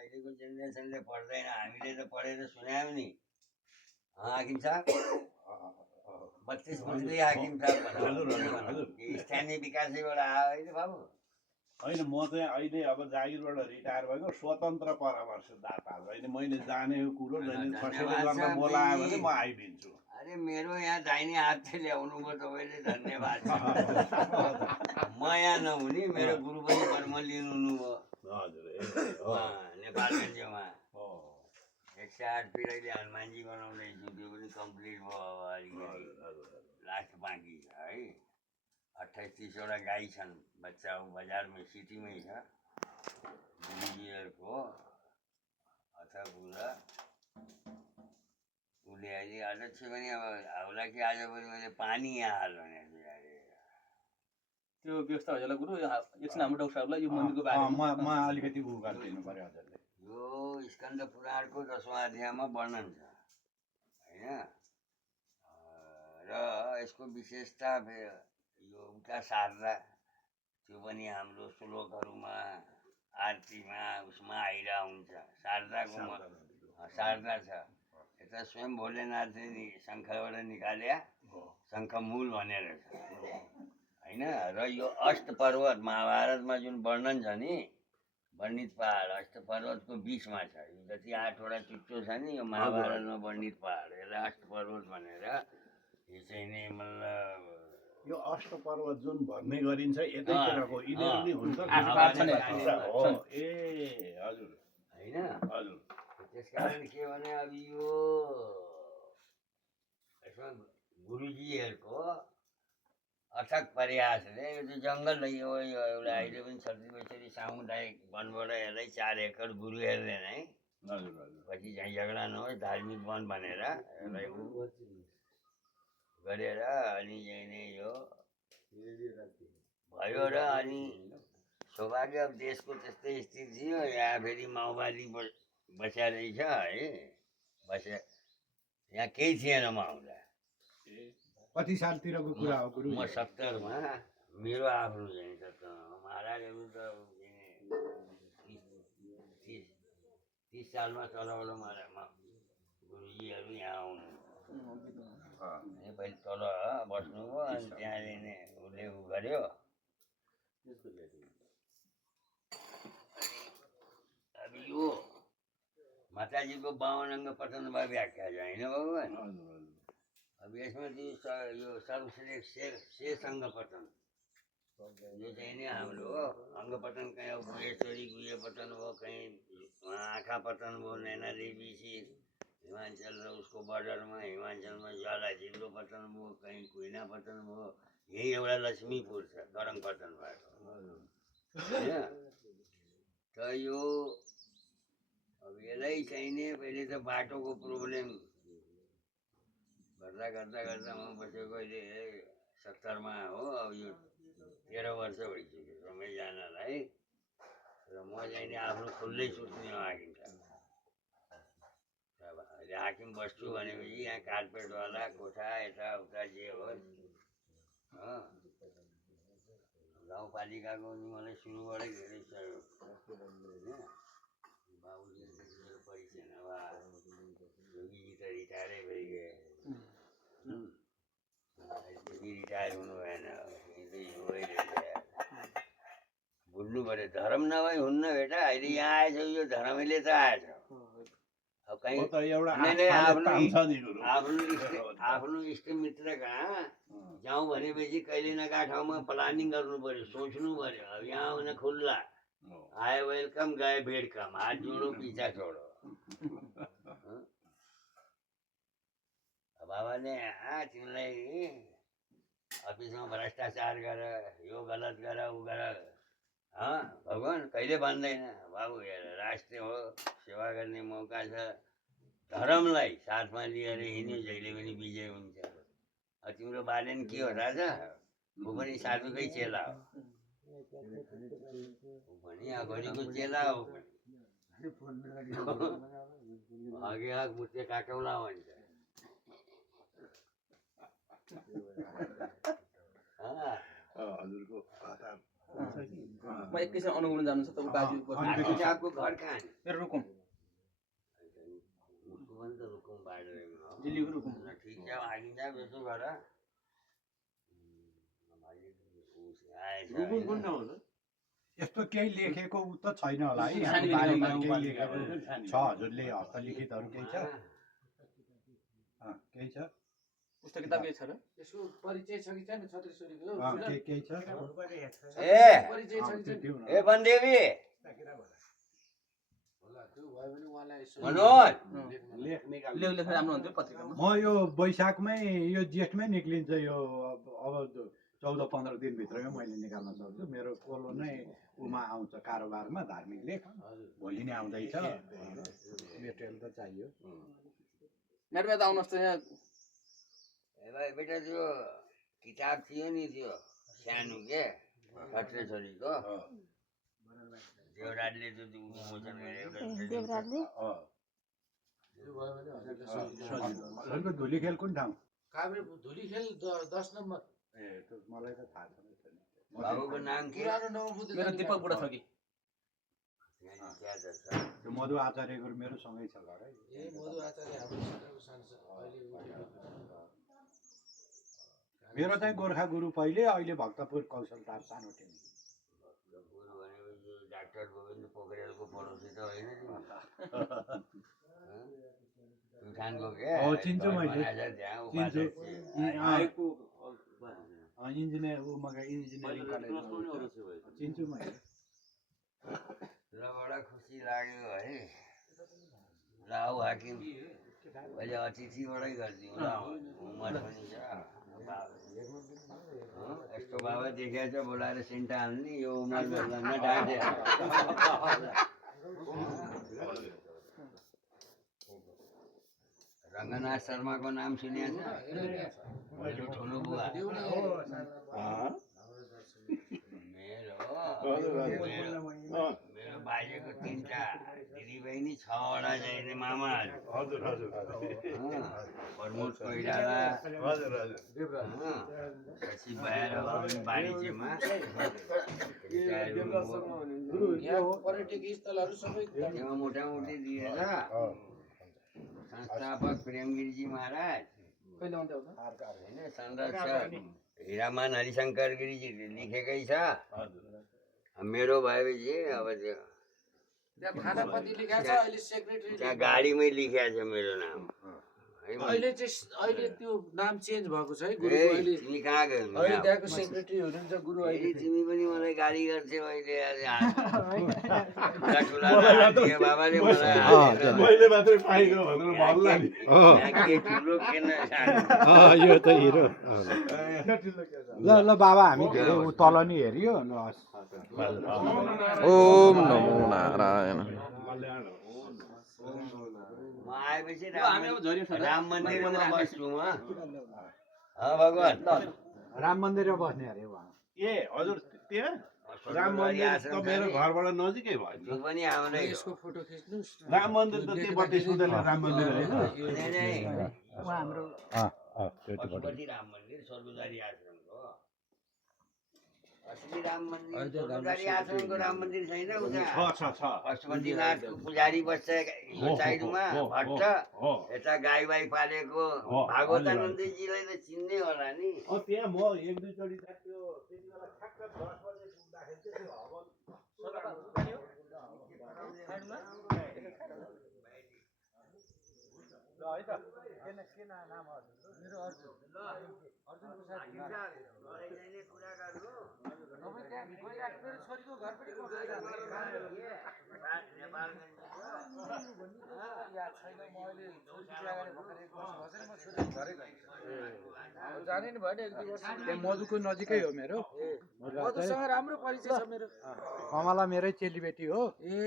अहिलेको जेनेरेसनले पढ्दैन, हामीले त पढेर सुनायौँ नि। हाकिम साहब 32 बुझ्दै हाकिम साहब स्थानीय विकासैबाट आयो होइन बाबु? होइन, म चाहिँ अहिले अब जागिरबाट रिटायर भएको स्वतन्त्र परामर्शदाता होइन। मैले जानेको कुरो जहिले कसैले गर्न बोलायो भने म आइदिन्छु। अरे मेरो यहाँ दाहिने हातले ल्याउनु भयो तपाईँले, धन्यवाद। म यहाँ नहुने मेरो गुरु पनि कर्म लिनु हुनुभयो। हजुर, नेपालगञ्जमा 108 फिट अहिले हनुमानजी बनाउँदैछु, त्यो पनि कम्प्लिट भयो। अब अलिकति लास्ट बाँकी छ है। 28-30वटा गाई छन्, बच्चा बजारमै सिटीमै छ। गुरुजीहरूको अथवा कुरा उसले अहिले अध्यक्ष पनि अब आउला कि आज पनि मैले पानी यहाँ हाल भनेको छु। त्यो व्यवस्था होला गुरु, एकछिन हाम्रो डाक्टर साहबलाई यो मन्दिरको बारेमा म अलिकति उ गरिदिनु पर्यो हजुरले। यो स्कन्द पुराणको 10औं अध्यायमा वर्णन छ होइन, र यसको विशेषता यो उता शारदा, त्यो पनि हाम्रो श्लोकहरूमा आरतीमा उसमा आइरहेको हुन्छ। शारदाको शारदा छ, यता स्वयं भोलेनाथले शङ्खबाट निकाले शङ्खमूल भनेर छ होइन। र यो अष्ट पर्वत महाभारतमा जुन वर्णन छ नि, वर्णित पहाड अष्ट पर्वतको बिचमा छ। यो जति 8वटा चुच्चो छ नि, यो महाभारतमा वर्णित पहाड, यसलाई अष्ट पर्वत भनेर यो चाहिँ नि मतलब यो अष्ट पर्वत जुन भन्ने गरिन्छ यतैतिरको यिनीहरू नि हुन्छ। ए हजुर होइन, हजुर। त्यस कारण के भने अब यो यसमा गुरुजीहरूको अथक प्रयासले यो चाहिँ जङ्गल यो एउटा अहिले पनि 36 सामुदायिक वनबाट यसलाई 4 एकड गुरु हेर्ने नै पछि झैँ झगडा नहोस् धार्मिक वन भनेर यसलाई गरेर अनि चाहिँ नै यो भयो। र अनि सौभाग्य अब देशको त्यस्तै स्थिति थियो, यहाँ फेरि माओवादी बस्या रहेछ है। बस्या यहाँ केही थिएन म आउँदा। कति सालतिरको कुरा हो गुरु? म 70मा, मेरो आफ्नो चाहिँ 70मा। महाराजहरू त 30 सालमा तलबाट गुरुजीहरू यहाँ आउनु पहिले तल बस्नुभयो, अनि त्यहाँदेखि उसले उ गर्यो। अब यो माताजीको 52 अङ्ग पठन भयो व्याख्या छ होइन भगवान्? अब यसमा चाहिँ यो सर्वश्रेष्ठ शेष अङ्ग पतन यो चाहिँ नि हाम्रो हो। अङ्ग पतन कहीँ अब गुहेश्वरी गुहे पतन भयो, कहीँ आँखा पतन भयो, नैना देवी शिर हिमाञ्चल र उसको बर्डरमा हिमाञ्चलमा ज्वाला जिब्रो पतन भयो, कहीँ कुइना पतन भयो। यही एउटा लक्ष्मीपुर छ करङ पतन भएको होइन। त यो अब यसलाई चाहिने पहिले त बाटोको प्रब्लम गर्दा गर्दा गर्दा म बसेको अहिले 70मा हो। अब यो 13 वर्ष भइसक्यो समय जानलाई। र म चाहिँ आफ्नो खुल्लै सुत्ने हो हाकिम साहब। अहिले हाकिम बस्छु भनेपछि यहाँ कार्पेटवाला कोठा यताउता जे होस्। गाउँपालिकाको नि मलाई सुरुबाटै धेरै सहयोग होइन। बाबुजीले मेरो परिचय नभए, योगीजी त रिटायरै भइगए, रिटायर हुनु भएन, बुझ्नु पऱ्यो। धर्म नभई हुन्न बेटा। अहिले यहाँ आएछ यो धर्मले त आएछ। अब कहीँ आफ्नो इष्टमित्र कहाँ जाउँ भनेपछि कहिले नका ठाउँमा प्लानिङ गर्नु पऱ्यो, सोच्नु पऱ्यो। अब यहाँ आउन खुल्ला, आयो वेलकम, गए भेड कम, हात जोडो पीछा छोडो। बाबाले तिमीलाई अफिसमा भ्रष्टाचार गर, यो गलत गर, ऊ गर, भगवान् कहिले भन्दैन। बाबु हेर, राष्ट्र हो, सेवा गर्ने मौका छ। धर्मलाई साथमा लिएर हिँड्यो जहिले पनि विजय हुन्छ। तिम्रो बालेन के हो थाहा छ? ऊ पनि साधुकै चेला हो, ऊ पनि अघोरीको चेला हो। अघि आग मुर्ते काटौला भन्छ। हजुरको म एकैछिन अनुगमन जानु छ त उ बाजु हाकिम साहबको घर कहाँ नि मेरो रुकुम उसको पनि त रुकुम बाडोमा हो दिल्लीको रुकुम ठिक छ हाकिम साहब यसो गर रुकुम कुन ठाउँ हो? यस्तो केही लेखेको उ त छैन होला है सानो हाम्रो बारेमा गाउँ केही लेखेको छ हजुरले हस्तलिखितहरू केही छ केही छ पुस्तक किताब केही छ र यसको परिचय छ कि छैन छत्रेश्वरीको केही छ ए बनदेवी होला त्यो भयो भने उहाँलाई यसो मनोज लेख निकाल लेख राम्रो हुन्थ्यो पत्रिकामा म यो वैशाखमै यो जेठमै निक्लिन्छ यो अब 14-15 दिनभित्रमै मैले निकाल्न सक्छु मेरो कोलो नै उमा आउँछ कारोबारमा धार्मिक लेख भोलि नै आउँदैछ मेटेरियल त चाहियो म्याडम यता आउनुहोस् त यहाँ ए भाइ बेटा त्यो किताब थियो नि त्यो सानो के छत्रेश्वरीको देवराजले त्यो उन्मोचन गरेको देवराजले त्यो भयो भने हजुरले हजुरको धुली खेल कुन ठाउँ काभ्रे धुलीखेल 10 नम्बर ए त्यो मलाई त थाहा छैन बाबुको नाम के पुरानो नवबुद्ध मेरो दिपक बुढा छ कि त्यो मधु आचार्यको मेरो सँगै छ घर है ए मधु आचार्य हाम्रो सँगैको सांसद अहिले मेरो चाहिँ गोर्खा गुरु पहिले अहिले भक्तपुर कौशलदार सानो टिम गुरु भनेपछि डाक्टर गोविन्द पोखरेलको पडोसी त होइन प्युठानको के हो, चिन्छु मैले। त्यहाँ चिन्छु। आएको इन्जिनियर ऊ मगा इन्जिनियरिङ कलेजमा चिन्छु मैले र बडा खुसी लाग्यो है ल आऊ हाकिम अहिले अतिथिबाटै गरिदिउँ ल उमर पनि छ यस्तो बाबा देखाएछ बोलाएर सेन्टा हाल्ने यो उमरमा डाँटे रङ्गनाथ शर्माको नाम सुनेको छ मेरो ठुलो बुवा मेरो बाजेको 3टा दिदीबहिनी 6वटा चाहिने मामाहरू हजुर हजुर प्रमोद कोइराला हजुर हजुर शशि भएर वाणिज्यमा यहाँ पर्यटकीय स्थलहरू सबै त्यसमा मोटामोटी दिएर संस्थापक प्रेमगिरीजी महाराज कहिले आउँदै आउँछ होइन संरक्षक हिरामान हरिशङ्कर गिरीजीले लेखेकै छ मेरो भएपछि अब त्यो त्यहाँ थानापति लेखाएको छ अहिले सेक्रेटरी त्यहाँ गाडीमै लेखेको छ मेरो नाम है अहिले त्यो नाम चेन्ज भएको छ है गुरु ए, अहिले तिमी कहाँ गयौ अहिले त्यहाँको सेक्रेटरी हुनुहुन्छ गुरु अहिले तिमी पनि मलाई गाली गर्थ्यौ अहिले ठुला बाबाले मलाई मैले मात्रै पाइगयो भनेर भन्ला नि के ठुलो किन यो त हिरो ल ल बाबा हामी धेरै उ तल नि हेरियो ल ओम नमो नारायण म आएपछि हामी अब झऱ्यौँ सर राम मन्दिरमा बस्छु म भगवान राम मन्दिरमा बस्ने अरे उहाँ ए हजुर त्यहाँ राम मन्दिर त मेरो घरबाट नजिकै भयो त्यो पनि हाम्रै हो। यसको फोटो खिच्नुस् राम मन्दिर त त्यो बत्ती सुँदैले राम मन्दिर होइन उहाँ हाम्रो पशुपति राम मन्दिर सर्वोदरी आश्रमको असली राम मन्दिर सर्वोदरी आश्रमको राम मन्दिर छैन उता छ पशुपतिनाथको पुजारी बस्छ यो साइडमा भट्ट हो यता गाई बाई पालेको भागवतानन्दजीलाई त चिन्ने होला नि त्यहाँ म 1-2 चोटि त्यो त्यति बेला ठ्याक्क 10 बजे पुग्दाखेरि चाहिँ त्यो हवन ल है त के नाम हजुर मेरो अर्जुन ल अर्जुनको साथी कुरा गर्नु तपाईँ त्यहाँ गइराख्नु मेरो छोरीको घर पनि याद छैन म अहिले छोरी बिहा गरेर भर्खर 1 वर्ष भयो म छोरीको घरै गएँ जाने नि भयो नि 1-2 वर्ष त्यहाँ मधुको नजिकै हो मेरो मधुसँग राम्रो परिचय छ मेरो कमला मेरै चेलीबेटी हो ए